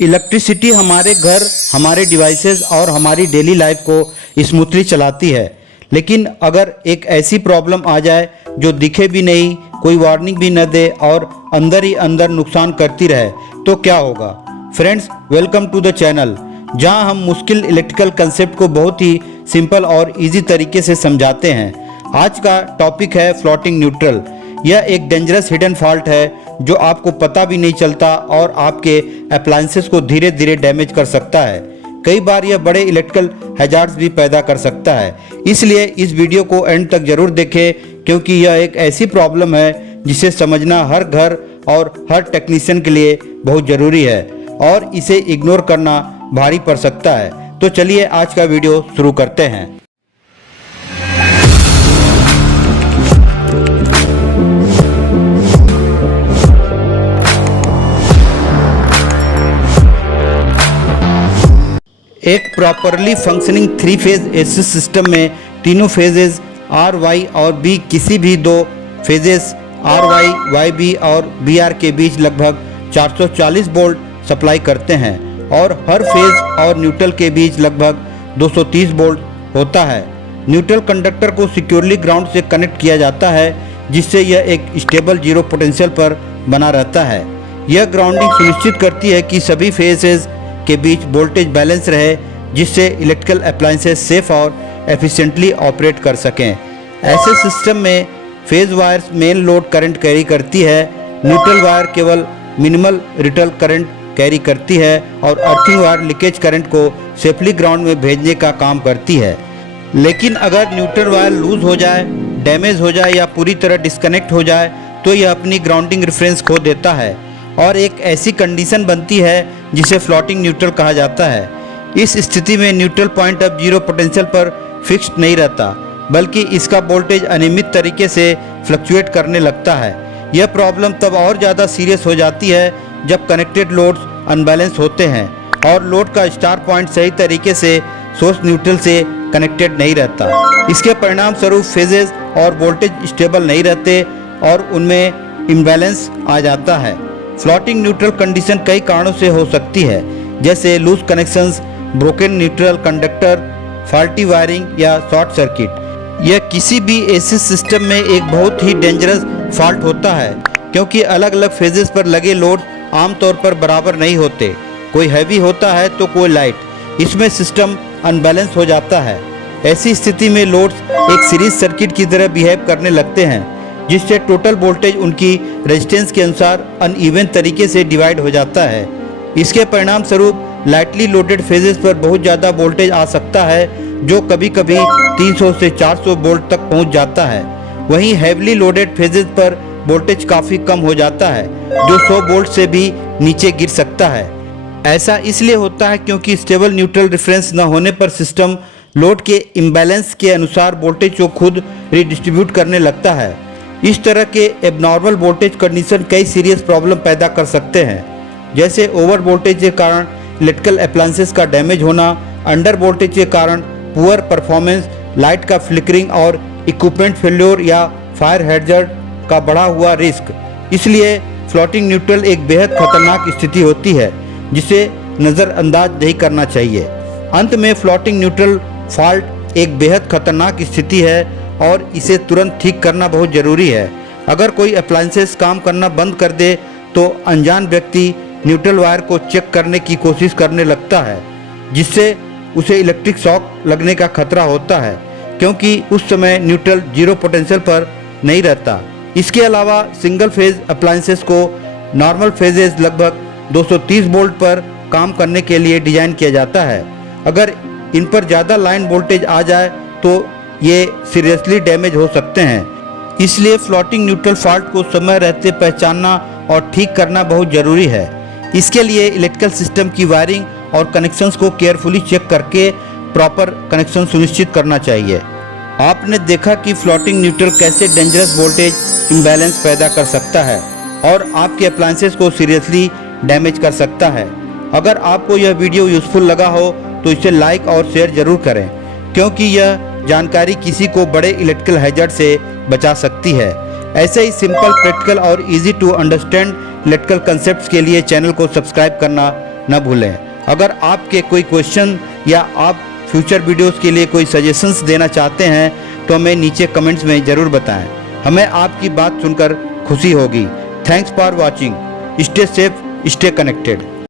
Electricity हमारे घर, हमारे डिवाइसेस और हमारी डेली लाइफ को स्मूथली चलाती है। लेकिन अगर एक ऐसी प्रॉब्लम आ जाए जो दिखे भी नहीं, कोई वार्निंग भी न दे और अंदर ही अंदर नुकसान करती रहे तो क्या होगा। Friends, welcome to the channel, जहां हम मुश्किल इलेक्ट्रिकल कंसेप्ट को बहुत ही सिंपल और इजी तरीके से समझाते हैं। आज का टॉपिक है फ्लोटिंग न्यूट्रल। यह एक डेंजरस हिडन फॉल्ट है जो आपको पता भी नहीं चलता और आपके अप्लायंसेस को धीरे धीरे डैमेज कर सकता है। कई बार यह बड़े इलेक्ट्रिकल हैजार्ड्स भी पैदा कर सकता है। इसलिए इस वीडियो को एंड तक जरूर देखें, क्योंकि यह एक ऐसी प्रॉब्लम है जिसे समझना हर घर और हर टेक्नीशियन के लिए बहुत ज़रूरी है और इसे इग्नोर करना भारी पड़ सकता है। तो चलिए आज का वीडियो शुरू करते हैं। एक properly functioning 3 phase AC system में तीनों फेजेस आर, वाई और बी किसी भी दो phases R Y, Y B और बी आर के बीच लगभग 440 वोल्ट सप्लाई करते हैं और हर फेज और न्यूट्रल के बीच लगभग 230 वोल्ट होता है। न्यूट्रल कंडक्टर को सिक्योरली ग्राउंड से कनेक्ट किया जाता है, जिससे यह एक स्टेबल जीरो पोटेंशियल पर बना रहता है। यह ग्राउंडिंग सुनिश्चित करती है कि सभी फेजेस के बीच वोल्टेज बैलेंस रहे, जिससे इलेक्ट्रिकल अप्लायंसेस सेफ और एफिशिएंटली ऑपरेट कर सकें। ऐसे सिस्टम में phase wires main load current carry करती है, न्यूट्रल वायर केवल मिनिमल रिटर्न करंट कैरी करती है और अर्थिंग वायर लीकेज करंट को सेफली ग्राउंड में भेजने का काम करती है। लेकिन अगर न्यूट्रल वायर लूज हो जाए, डैमेज हो जाए या पूरी तरह डिस्कनेक्ट हो जाए तो यह अपनी ग्राउंडिंग रेफरेंस खो देता है और एक ऐसी कंडीशन बनती है जिसे फ्लोटिंग न्यूट्रल कहा जाता है। इस स्थिति में न्यूट्रल पॉइंट अब जीरो पोटेंशियल पर फिक्स्ड नहीं रहता, बल्कि इसका वोल्टेज अनियमित तरीके से फ्लक्चुएट करने लगता है। यह प्रॉब्लम तब और ज़्यादा सीरियस हो जाती है जब कनेक्टेड लोड्स अनबैलेंस होते हैं और लोड का स्टार पॉइंट सही तरीके से सोर्स न्यूट्रल से कनेक्टेड नहीं रहता। इसके परिणाम स्वरूप फेजेस और वोल्टेज स्टेबल नहीं रहते और उनमें इम्बैलेंस आ जाता है। फ्लोटिंग न्यूट्रल कंडीशन कई कारणों से हो सकती है, जैसे loose connections, broken neutral conductor, faulty wiring या शॉर्ट सर्किट। यह किसी भी एसी सिस्टम में एक बहुत ही डेंजरस फॉल्ट होता है, क्योंकि अलग अलग फेजेस पर लगे लोड आमतौर पर बराबर नहीं होते। कोई हैवी होता है तो कोई लाइट। इसमें सिस्टम अनबैलेंस हो जाता है। ऐसी स्थिति में लोड्स एक सीरीज सर्किट की तरह बिहेव करने लगते हैं, जिससे टोटल वोल्टेज उनकी रेजिस्टेंस के अनुसार अनइवन तरीके से डिवाइड हो जाता है। इसके परिणाम स्वरूप लाइटली लोडेड फेजेस पर बहुत ज़्यादा वोल्टेज आ सकता है, जो कभी कभी 300 से 400 वोल्ट तक पहुंच जाता है। वहीं हैवली लोडेड फेजेस पर वोल्टेज काफ़ी कम हो जाता है, जो 100 वोल्ट से भी नीचे गिर सकता है। ऐसा इसलिए होता है क्योंकि स्टेबल न्यूट्रल रेफरेंस न होने पर सिस्टम लोड के इम्बैलेंस के अनुसार वोल्टेज को खुद रिडिस्ट्रीब्यूट करने लगता है। इस तरह के एबनॉर्मल वोल्टेज कंडीशन कई सीरियस प्रॉब्लम पैदा कर सकते हैं, जैसे ओवर वोल्टेज के कारण इलेक्ट्रिकल अप्लायंसेस का डैमेज होना, अंडर वोल्टेज के कारण पुअर परफॉर्मेंस, लाइट का फ्लिकरिंग और इक्विपमेंट फेल्योर या फायर हैजार्ड का बढ़ा हुआ रिस्क। इसलिए फ्लोटिंग न्यूट्रल एक बेहद खतरनाक स्थिति होती है, जिसे नज़रअंदाज नहीं करना चाहिए। अंत में फ्लोटिंग न्यूट्रल फॉल्ट एक बेहद खतरनाक स्थिति है और इसे तुरंत ठीक करना बहुत ज़रूरी है। अगर कोई अप्लायंसेस काम करना बंद कर दे तो अनजान व्यक्ति न्यूट्रल वायर को चेक करने की कोशिश करने लगता है, जिससे उसे इलेक्ट्रिक शॉक लगने का खतरा होता है, क्योंकि उस समय न्यूट्रल जीरो पोटेंशियल पर नहीं रहता। इसके अलावा सिंगल फेज अप्लायंसेस को नॉर्मल फेजेस लगभग 230 वोल्ट पर काम करने के लिए डिज़ाइन किया जाता है। अगर इन पर ज़्यादा लाइन वोल्टेज आ जाए तो ये सीरियसली डैमेज हो सकते हैं। इसलिए फ्लोटिंग न्यूट्रल फॉल्ट को समय रहते पहचानना और ठीक करना बहुत ज़रूरी है। इसके लिए इलेक्ट्रिकल सिस्टम की वायरिंग और कनेक्शंस को केयरफुली चेक करके प्रॉपर कनेक्शन सुनिश्चित करना चाहिए। आपने देखा कि फ्लोटिंग न्यूट्रल कैसे डेंजरस वोल्टेज इम्बैलेंस पैदा कर सकता है और आपके अप्लायंसेस को सीरियसली डैमेज कर सकता है। अगर आपको यह वीडियो यूज़फुल लगा हो तो इसे लाइक और शेयर ज़रूर करें, क्योंकि यह जानकारी किसी को बड़े इलेक्ट्रिकल हैजार्ड से बचा सकती है। ऐसे ही सिंपल, प्रैक्टिकल और easy to understand electrical concepts के लिए चैनल को सब्सक्राइब करना न भूलें। अगर आपके कोई क्वेश्चन या आप फ्यूचर वीडियोस के लिए कोई सजेशंस देना चाहते हैं तो हमें नीचे कमेंट्स में ज़रूर बताएं। हमें आपकी बात सुनकर खुशी होगी। Thanks for watching. Stay safe, stay connected.